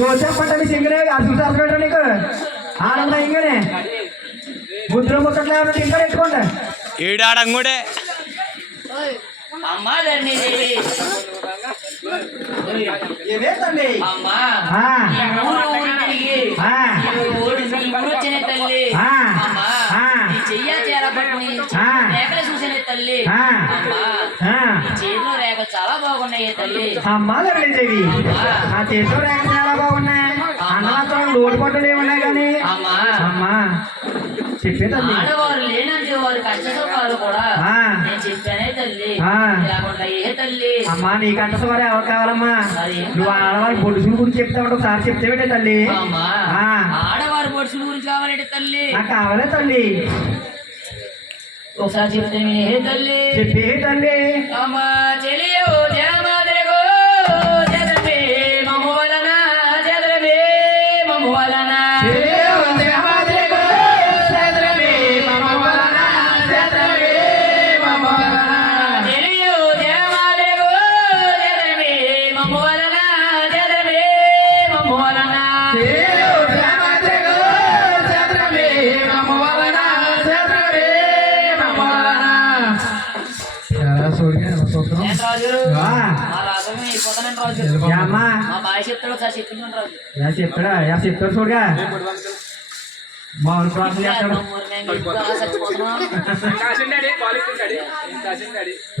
सोचा पटली शिंगणे అద్భుత అసలు నీకు? ఆడంగా ఇంకనే. ముద్ర ముక్కట్లే ఇంకా పెట్టుకోండి ఈడాడం కూడా అమ్మా దండి ఏదేంటండి చాలా బాగున్నాయి తల్లి. ఆ చేతిలో రేఖ చాలా బాగున్నాయి. అన్నమాత్రం లోటు పట్టులు ఏమున్నాయి కానీ. అమ్మా. అమ్మా. చెప్పేదండి ఆడవారు లేనంటే వారి కష్ట సుఖాలు కూడా. నేను చెప్పానే తల్లి. లేకుండా ఏ తల్లి. అమ్మా నీకంట సవారు ఎవరు కావాలమ్మా? నువ్వు ఆడవారి బొడుసుల గురించి చెప్తా ఉంటావు ఒకసారి చెప్తే తల్లి. ఆడవారి పడుచుల గురించి కావాలంటే తల్లి. నాకు కావాలే తల్లి. ఒకసారి చెప్తే తల్లి? చెప్పే తల్లి. అమ్మా. నేను రాజు ఆ. మా రాజమే అయిపోతానండి రాజు. అమ్మా. మా బాయ్ చెప్తాడు చెప్తాడా? చూడగా. మామూలు క్లాసులు చేస్తాడు.